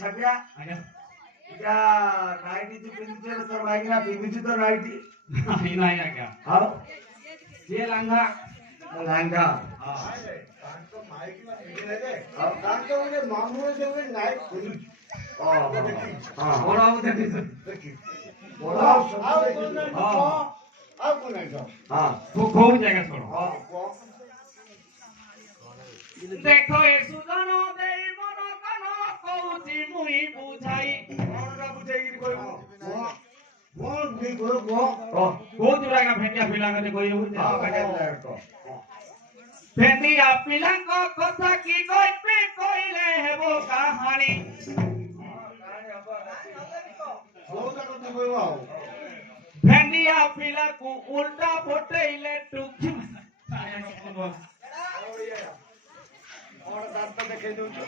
छापिया ଆଜ୍ଞା क्या नाइटी जो पिंधुचे तो माइक ना पिंधुचे तो नाइटी ନାହିଁ ନାହିଁ ଆଜ୍ଞା ଆଉ ସିଏ ଲାଙ୍ଘା लांगा ହଁ ତାଙ୍କ ମାଇକ ନା ପିନ୍ଧିଲେ ଯେ ଆଉ ତାଙ୍କ ଗୋଟେ ମାମୁଁ ଯେ ଗୋଟେ ନାଇକ ଖୋଲୁଛି ଓ ହଁ ବଡ଼ ବାବୁ ଦେଖିଛୁ ଦେଖି ବଡ଼ ଆଉ ସବୁ ଆଉ ଦେଖିଛୁ। କୋଉ ନାଇକ ହଁ। ଆଉ କୋଉ ନାଇକ ହଁ କୋଉ ଜାଗା ଛୋଡ଼ ହଁ ଦେଖ ଏ ସୁଜନ ଦେଇ ମନ କାନ କହୁଛି ମୁଇଁ ବୁଝାଇ କଣଟା ବୁଝେଇକିରି କହିବ କଣ ବୁଝେଇ କହିବ ଓ କୋଉ ଜାଗା ଭେଣ୍ଡିଆ ପିଲାଙ୍କ କହିବୁ ହଁ ବେଟା ନାୟକ ଭେଣ୍ଡିଆ ପିଲାଙ୍କ କଥା କି କହିବି କହିଲେ ହେବ କାହାଣୀ କୋଉଟା କଥା କହିବ ଆଉ ଭେଣ୍ଡିଆ ପିଲାକୁ ଉଲ୍ଟା ପଟେଇଲେ ଟୁକି କଣ ଦାନ୍ତ ଦେଖେଇ ଦଉଛୁ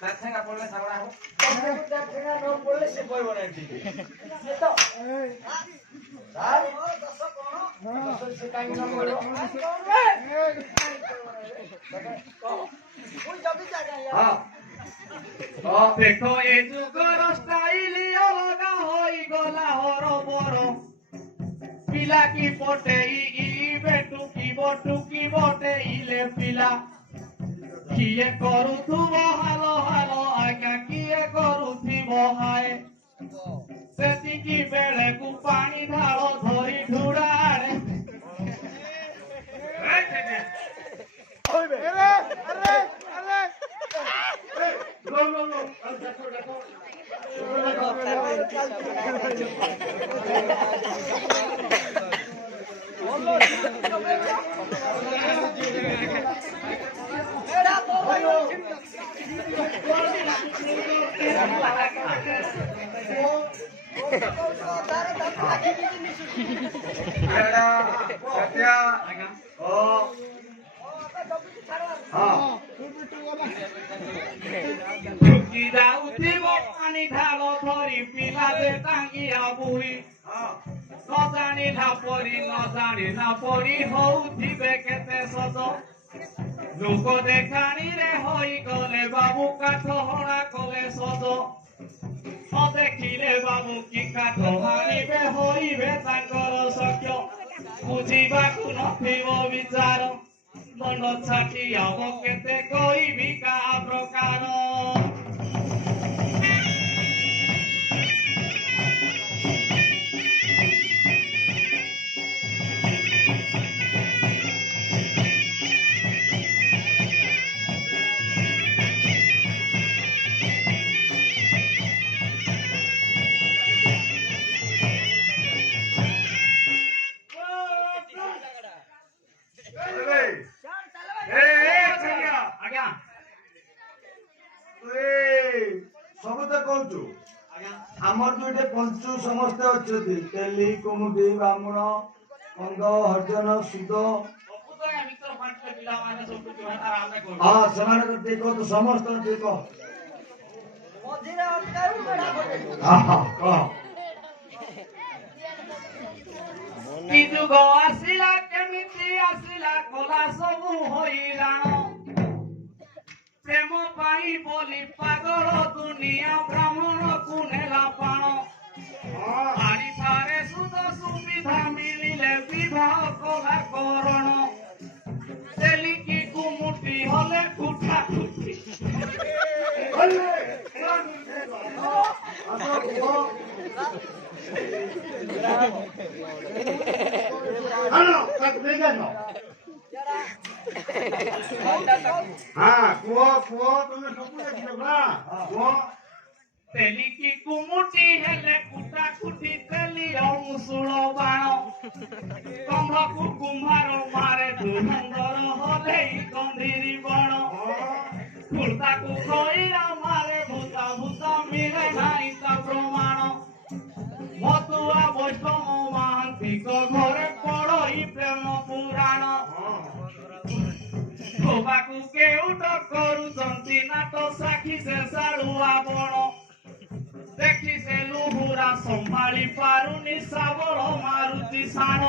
ସାଙ୍ଗା ପଡିଲେ ସାବଡ଼ା ହବ ତମକୁ ଠେଙ୍ଗା ନ ପଡିଲେ ସେ କହିବ ନାହିଁ ଠିକ ସେ କାହିଁକି ନ ପଡିବ ହଁ ଦେଖ ଏ ଯୁଗର ଷ୍ଟାଇଲ ଅଲଗା ହୋଇଗଲା ହରବର ପିଲା କି ପଟେଇବେ ଟୁକି ପଟେଇଲେ ପିଲା କିଏ କରୁଥିବ ହାଲ ହାଲ ଆଜ୍ଞା କିଏ କରୁଥିବ ହାଏ ସେତିକି ବେଳେକୁ ପାଣି ଢାଳ ଧରି ଢୁଡାଡେ बेटा छापिया ओ हाँ ढुकी ଯାଉଥିବ ପାଣି ଢାଳ ଧରି ପିଲାରେ ଟାଙ୍ଗିଆ ବୁହି ନ ଜାଣିଲା ପରି ହଉଥିବେ କେତେ ସଜ ଲୋକ ଦେଖାଣିରେ ହୋଇଗଲେ ବାବୁ କାଠ ହଣା କଲେ ସଜ ନ ଦେଖିଲେ ବାବୁ କି କାଠ ହାଣିବେ ହୋଇବେ ତାଙ୍କର ସଖ୍ୟ ବୁଝିବାକୁ ନଥିବ ବିଚାର ମନ ଛାଟି ହବ କେତେ କହିବି କାହା ପ୍ରକାର ଆଜ୍ଞା ସବୁ ତ କହୁଛୁ ଆଜ୍ଞା ଆମର ଦୁଇଟେ ପଞ୍ଚୁ ସମସ୍ତେ ଅଛନ୍ତି ତେଲି କୁମୁଟି ବାମୁଣ କନ୍ଦ ହରିଜନ ସୁଦ ସବୁ ତ ଏ ମିତ୍ର ପାଞ୍ଚ ପିଲାମାନେ ସବୁ ଆମେ କରୁ ହଁ ସେମାନଙ୍କ ଟିକେ କହ ସମସ୍ତ ଟିକେ କହ କହ କି ଯୁଗ ଆସିଲା କେମିତି ଆସିଲା କଲା ସବୁ ହଇରାଣ ପ୍ରେମ ପାଇଁ ବୋଲି ପାଗଳ ଦୁନିଆ ବ୍ରାହ୍ମଣକୁ ନେଲା ପାଣ ଆଣିପାରେ ସୁଧ ସୁବିଧା ମିଳିଲେ ବିବାହ କଲା କରଣ ତେଲିକି କୁମୁଟି ହଲେ କୁଠା କୁଠି ହଁ କୁହ ତୁମେ ସବୁ ଦେଖିଲ ନା କୁହ ତେଲିକି କୁମୁଟି ହେଲେ କୁଟା କୁଟି ତେଲି ଅଂଶୁଳ ବାଣ କମ୍ଭକୁ କୁମ୍ଭାର ମାରେ ଧୁରନ୍ଧର ହଲେଇ କନ୍ଧିରି ବଣ ଖୁର୍ଦ୍ଦାକୁ ଖଇରା ମାରେ ଭୂତା ମିଳେ ନାହିଁ ତା ପ୍ରମାଣ ମତୁଆ ବୈଷ୍ଣବ ମହାନ୍ତିଙ୍କ ଘରେ ପଢଇ ପ୍ରେମ ପୁରାଣ ଧୋବାକୁ କେଉଟ କରୁଛନ୍ତି ନାଟ ସାକ୍ଷୀ ସେ ଶାଳୁଆ ବଣ ଦେଖି ସେ ଲୁହୁରା ସମ୍ଭାଳି ପାରୁନି ଶାବଳ ମାରୁଛି ସାଣ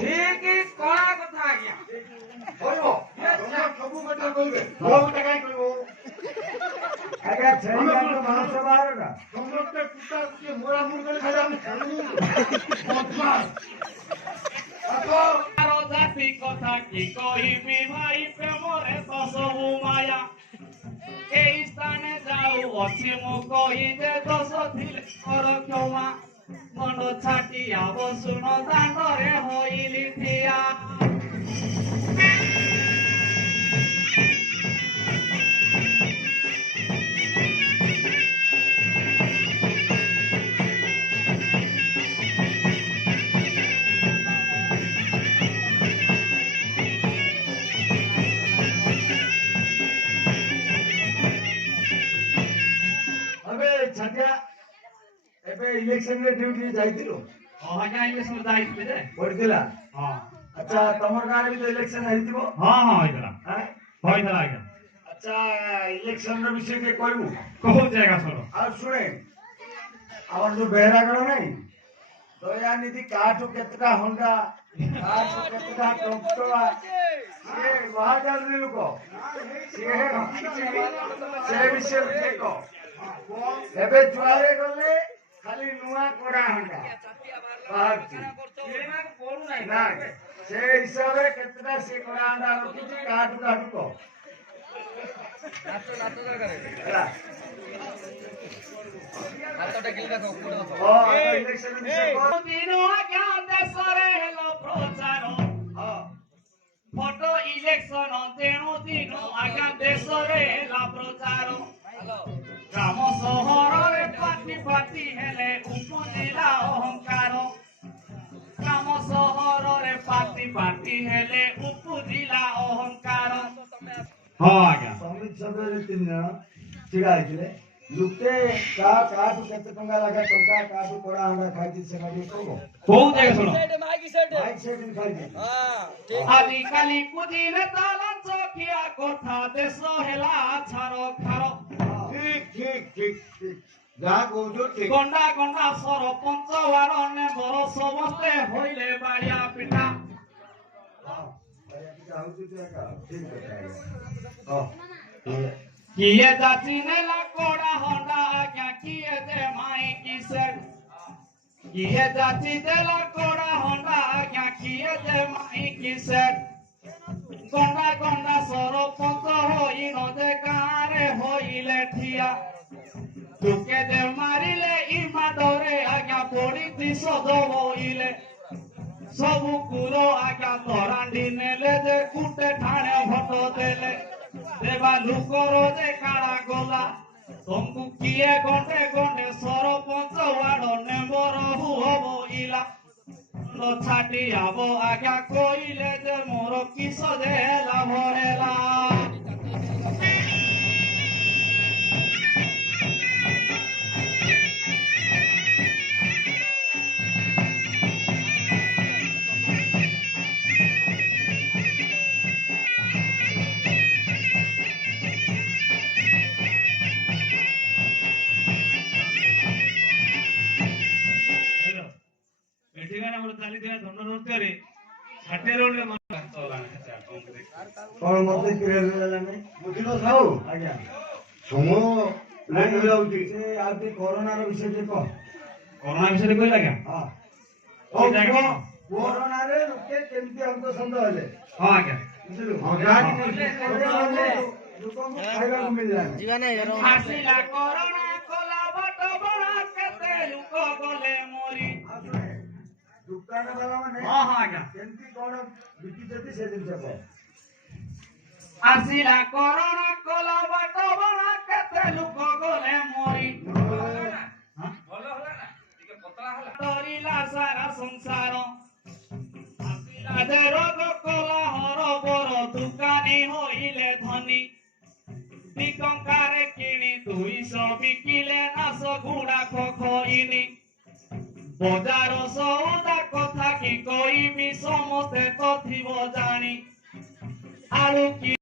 ଠିକ କଳା କଥା ଆଜ୍ଞା। ଆଜ୍ଞା ଛେଳି ଯାକ ମାଂସ ବାହାରଟା ତାର ଜାତି କଥା କି କହିବି ଭାଇ ପ୍ରେମରେ ତ ସବୁ ମାୟା। ଏଇ ସ୍ଥାନେ ଯାଉଅଛି ମୁଁ କହି ଯେ ଦୋଷ ଥିଲେ କର କ୍ଷମା। ମନ ଛାଟିଆ ବସୁନ ଦାଣ୍ଡରେ ହୋଇଲି ଠିଆ। ଏବେ ଛାଟିଆ ଏବେ ଇଲେକ୍ସନରେ ଡ୍ୟୁଟି ଯାଇଥିଲୁ ଆଜ୍ଞା ଇଲେକ୍ସନ ଯାଇଥିଲି ଯେ ପଡିଥିଲା ହଁ ଆଚ୍ଛା ତମର ଗାଁରେ ବି ତ ଇଲେକ୍ସନ ହେଇଥିବ ହଁ ହଁ ହେଇଥିଲା ଆଁ? ହେଇଥିଲା ଆଜ୍ଞା। ଆଚ୍ଛା ଇଲେକ୍ସନର ବିଷୟ ଟିକେ କହିବୁ କହୁଛି ଆଜ୍ଞା ଶୁଣ। ଆଉ ଶୁଣେ ଆମର ଯୋଉ ବେହେରାଗଡ଼ ନାହିଁ ଦୟାନିଧି କାହାଠୁ କେତେଟା ହଣ୍ଡା କାହାଠୁ କେତେଟା ଟଙ୍କା ସିଏ ମହାଚାରୀ ଲୋକ ସିଏ ରଖିଛି ସେ ବିଷୟରେ ଟିକେ କହ। ଏବେ ଯୁଆଡେ ଗଲେ ଖାଲି ନୂଆ କଡା ହଣ୍ଡା ବାହାରୁଛି ନା ସେ ହିସାବରେ କେତେଟା ସେ କଡା ହଣ୍ଡା ରଖିଛି କାହାଠୁ କାହାଠୁ କହ ହେଲା ଇଲେକ୍ସନ ବିଷୟ କହ ଦିନ ଆଜ୍ଞା ଦେଶରେ ହେଲା ପ୍ରଚାର ହଁ ଫଟୋ ଇଲେକ୍ସନ ତେଣୁ ଦିନ ଆଜ୍ଞା ଦେଶରେ ହେଲା ପ୍ରଚାର। ଗ୍ରାମ ସହରରେ ପାର୍ଟି ପାର୍ଟି ହେଲେ ଉପଜିଲା ଅହଙ୍କାର। ଗ୍ରାମ ସହରରେ ପାର୍ଟି ପାର୍ଟି ହେଲେ ଉପଜିଲା ଅହଙ୍କାର। ହଁ ଆଜ୍ଞା ସମିତ ସଭ୍ୟରେ 3 ଜଣ ଛିଡା ହେଇଥିଲେ ଲୁକେ କାହାଠୁ କେତେ ଟଙ୍କା ଲେଖା ଟଙ୍କା କାହାଠୁ କଡା ହଣ୍ଡା ଖାଇଛି ସେଟା ଟିକେ କହିବ କହୁଛି ଆଜ୍ଞା ଶୁଣ। ମାଇକ୍ ସେଟ୍ ଖାଇଛି ଆଜିକାଲି କୁଦିରେ ତାଲାଞ୍ଚ ଖିଆ କଥା ଦେଶ ହେଲା ଛାର ଖାର। ଠିକ ଯାହା କହୁଛ ଠିକ ଗଣ୍ଡା ଗଣ୍ଡା ସରପଞ୍ଚ ବାର ନେବର ସମସ୍ତେ ହୋଇଲେ ବାଳିଆ ପିଟା। କିଏ ଯାଚି ନେଲା କଡା ହଣ୍ଡା ଆଜ୍ଞା କିଏ ଦେ ମାଇକି ସେଟ୍। କିଏ ଯାଚି ଦେଲା କଡା ହଣ୍ଡା ଆଜ୍ଞା କିଏ ଦେ ମାଇକି ସେଟ୍। ଗଣ୍ଡା ଗଣ୍ଡା ସରପଞ୍ଚ ହୋଇ ନଦେ ଗାଁରେ ହୋଇଲେ ଠିଆ। ଟୁକେ ଦେ ମାରିଲେ ଇମାଡରେ ଆଜ୍ଞା ପଡିଛି ସଦ ବୋଇଲେ। ସବୁ କୁର ଆଜ୍ଞା ତରାଣ୍ଡି ନେଲେ ଯେ କୁଟେ ଠାଣେ ଭୋଟ ଦେଲେ। ଦେବା ଲୋକର ଯେ କାଳା ଗଲା ତମକୁ କିଏ ଗଣ୍ଡେ ଗଣ୍ଡେ ସରପଞ୍ଚ ୱାର୍ଡ ନେମ୍ବର ହବ ଇଲା। ଛାଟି ଆବ ଆଜ୍ଞା କହିଲେ ଯେ ମୋର କିସ ଯେ ଲାଭ ହେଲା। ଏଠିକାର ଆମର ଚାଲିଥିବା ଧନ ନୃତ୍ୟରେ ଷାଠିଏ ରୋଡରେ କଣ ମତେ କ୍ଲିୟର ହେଲାନି ବୁଝିଲ ସାହୁ ଆଜ୍ଞା ସମୟ ଲେଟ୍ ହେଇଯାଉଛି ସେ ଆଉ ଟିକେ କରୋନାର ବିଷୟ ଟିକେ କହ କରୋନା ବିଷୟରେ କହିଲେ ଆଜ୍ଞା ହଁ ହଉ ଆଜ୍ଞା। କରୋନାରେ ଲୋକେ କେମିତି ହନ୍ତସନ୍ତ ହେଲେ ହଁ ଆଜ୍ଞା ବୁଝିଲୁ ଲୋକଙ୍କୁ ଖାଇବାକୁ ମିଳିଲାନି ଆସିଲା କରୋନା କଲା ବାଟ ବଣା କେତେ ଲୋକ ଗଲେ ମରି। ଦୋକାନ ବାଲା ମାନେ ହଁ ହଁ ଆଜ୍ଞା କେମିତି କଣ ବିକିଛନ୍ତି ସେ ଜିନିଷ କହ ଆସିଲା କରୋନା କଲା ବାଟ ବଣା କେତେ ଲୋକ ଗଲେ ମରି। ଡରିଲା ସାରା ସଂସାର ଆସିଲା ଯେ ରୋଗ କଲା ହର ବର ଦୋକାନୀ ହୋଇଲେ ଧନୀ। ଟଙ୍କାରେ କିଣି 200 ବିକିଲେ ନାଶ ଗୁଡାକ ଖଇନି। ବଜାର ସଉଦା କଥା କି କହିବି ସମସ୍ତେ ତ ଥିବ ଜାଣି। ଆଳୁ କି